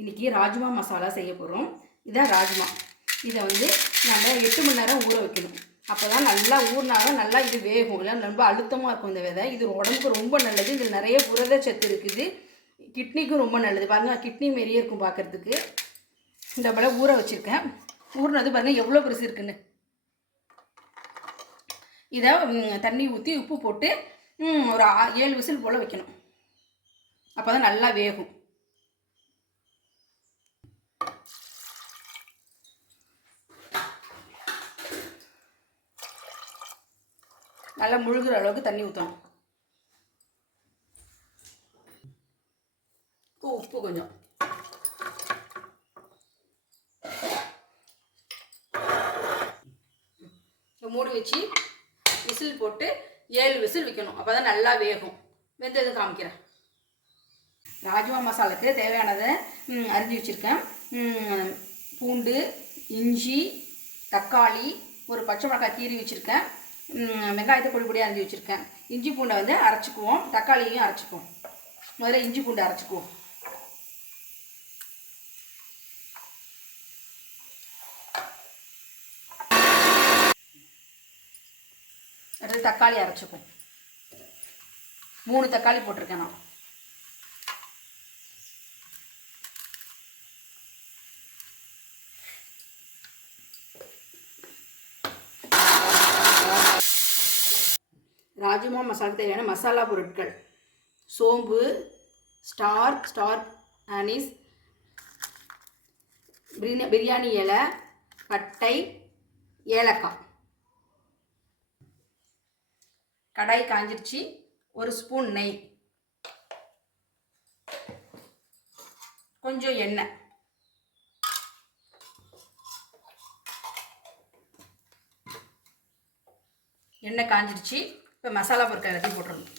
இன்றைக்கி ராஜ்மா மசாலா செய்ய போகிறோம். இதான் ராஜ்மா. இதை வந்து நம்ம 8 மணி நேரம் ஊற வைக்கணும். அப்போ தான் நல்லா ஊறினாலும் நல்லா இது வேகும். இல்லை ரொம்ப அழுத்தமாக இருக்கும் இந்த விதை. இது உடம்புக்கு ரொம்ப நல்லது. இதில் நிறைய புரதச்சத்து இருக்குது. கிட்னிக்கும் ரொம்ப நல்லது. பாருங்கள், கிட்னி மாரியே இருக்கும் பார்க்குறதுக்கு. இந்த போல் ஊற வச்சுருக்கேன். ஊறினது பாருங்கள் எவ்வளோ பெருசு இருக்குன்னு. இதை தண்ணி ஊற்றி உப்பு போட்டு ஒரு 7 விசில் போல் வைக்கணும். அப்போ தான் நல்லா வேகும். நல்லா முழுகிற அளவுக்கு தண்ணி ஊற்றணும். உப்பு கொஞ்சம். மூடி வச்சு விசில் போட்டு 7 விசில் வைக்கணும். அப்போ தான் நல்லா வேகும். வெந்தது காமிக்கிறேன். ராஜ்மா மசாலாவுக்கு தேவையானதை அரிஞ்சு வச்சுருக்கேன். பூண்டு, இஞ்சி, தக்காளி, ஒரு பச்சை மிளகாய் கீறி வச்சுருக்கேன். வெங்காயத்தை பொடி பொடியாக அரிஞ்சு வச்சுருக்கேன். இஞ்சி பூண்டை வந்து அரைச்சிக்குவோம். தக்காளியையும் அரைச்சிக்குவோம். முதல்ல இஞ்சி பூண்டை அரைச்சிக்குவோம். அடுத்து தக்காளி அரைச்சிக்குவோம். 3 தக்காளி போட்டிருக்கேன் நான். ராஜ்மா மசாலா தேவையான மசாலா பொருட்கள்: சோம்பு, ஸ்டார் ஆனிஸ், பிரியாணி இலை, பட்டை, ஏலக்காய். கடாய் காஞ்சிருச்சு. 1 ஸ்பூன் நெய், கொஞ்சம் எண்ணெய். எண்ணெய் காஞ்சிருச்சு. இப்போ மசாலா பொருட்கள் எல்லாத்தையும் போட்டுருணும்.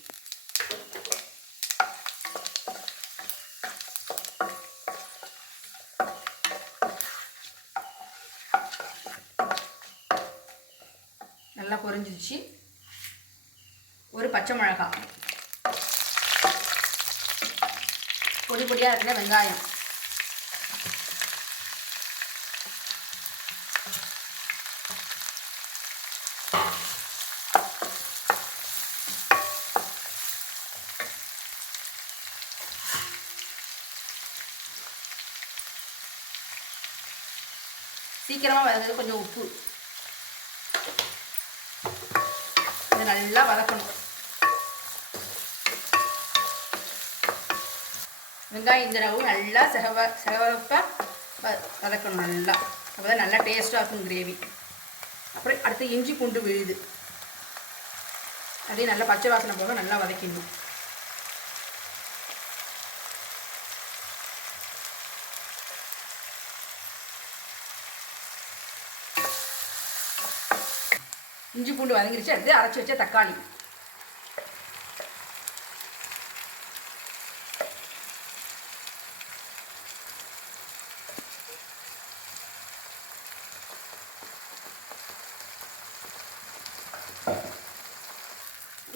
நல்லா பொரிஞ்சிருச்சு. ஒரு பச்சை மிளகாய், பொடி பொடியாக இருக்கிற வெங்காயம், சீக்கிரமாக வதங்கிறது கொஞ்சம் உப்பு. இதை நல்லா வதக்கணும். வெங்காயம் இந்த அளவு நல்லா செவப்பாக வதக்கணும் நல்லா. அப்போ தான் நல்லா டேஸ்ட்டாக இருக்கும் கிரேவி. அப்புறம் அடுத்து இஞ்சி பூண்டு விழுது. அதே நல்லா பச்சை வாசனை போக நல்லா வதக்கிடணும். இஞ்சி பூண்டு வதங்கிருச்சு. அடுத்து அரைச்சி வச்ச தக்காளி,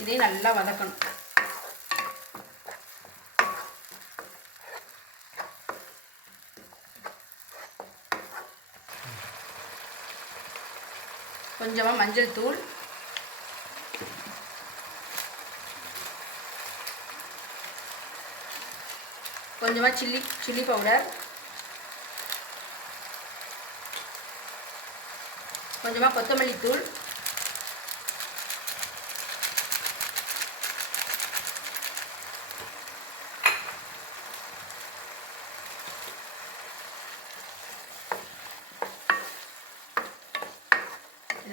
இதையும் நல்லா வதக்கணும். கொஞ்சமாக மஞ்சள் தூள், கொஞ்சமாக சில்லி பவுடர், கொஞ்சமாக கொத்தமல்லி தூள்,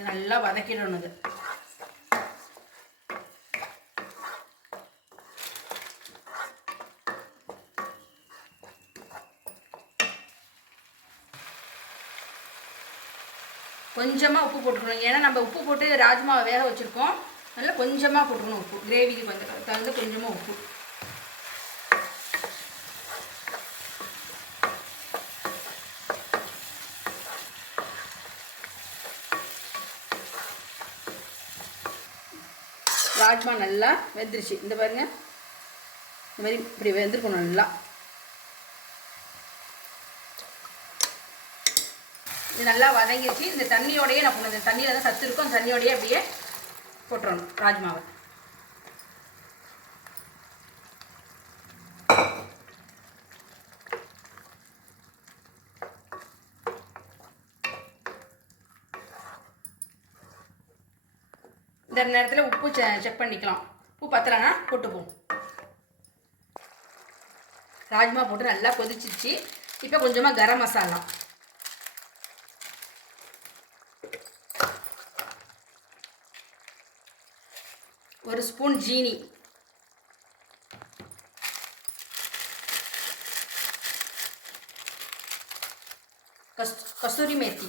நல்லா வதக்கிடணும். இது கொஞ்சமாக உப்பு போட்டுக்கணும். ஏன்னா நம்ம உப்பு போட்டு ராஜ்மாவை வேக வச்சுருக்கோம். நல்லா கொஞ்சமாக போட்டுக்கணும் உப்பு. கிரேவிக்கு கொஞ்சம் தகுந்த கொஞ்சமாக உப்பு. ராஜ்மா நல்லா வெந்துருச்சு. இந்த பாருங்கள், இந்த மாதிரி இப்படி வெந்திருக்கணும் நல்லா. இது நல்லா வதங்கிடுச்சு. இந்த தண்ணியோடையே நான் போடணும். இந்த தண்ணியில் தான் சத்து இருக்கும். அந்த தண்ணியோடையே அப்படியே போட்டுறணும் ராஜ்மாவை. இந்த நேரத்தில் உப்பு செக் பண்ணிக்கலாம். உப்பு பத்தலைன்னா போட்டுப்போம். ராஜ்மா போட்டு நல்லா கொதிச்சிச்சு. இப்போ கொஞ்சமாக கரம் மசாலா, ஒரு ஸ்பூன் ஜீனி, கஸ்தூரி மேத்தி,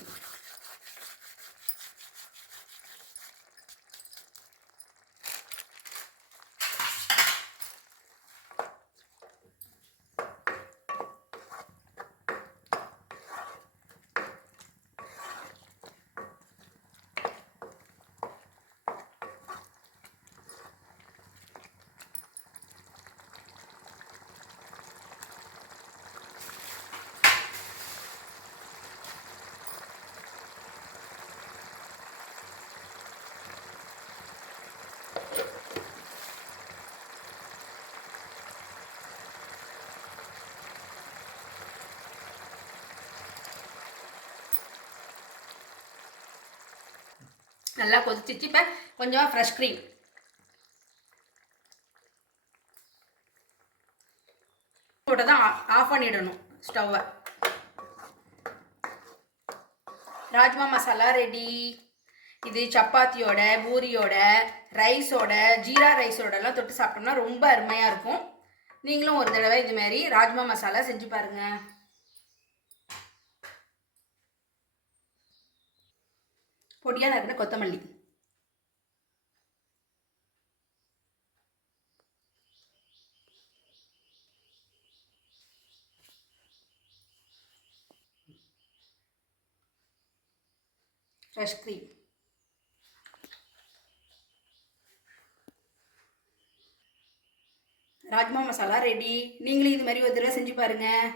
நல்லா கொதிச்சிச்சு. இப்போ கொஞ்சமாக ஃப்ரெஷ் க்ரீம் போட்டு தான் ஆஃப் பண்ணிடணும் ஸ்டவ்வை. ராஜ்மா மசாலா ரெடி. இது சப்பாத்தியோட, பூரியோட, ரைஸோட, ஜீரா ரைஸோடலாம் தொட்டு சாப்பிட்டோம்னா ரொம்ப அருமையாக இருக்கும். நீங்களும் ஒரு தடவை இதுமாரி ராஜ்மா மசாலா செஞ்சு பாருங்கள். பொடியாக நறுக்கின கொத்தமல்லி, fresh cream. Rajma masala ready. நீங்களும் இது மாதிரி ஒரு தடவை செஞ்சு பாருங்கள்.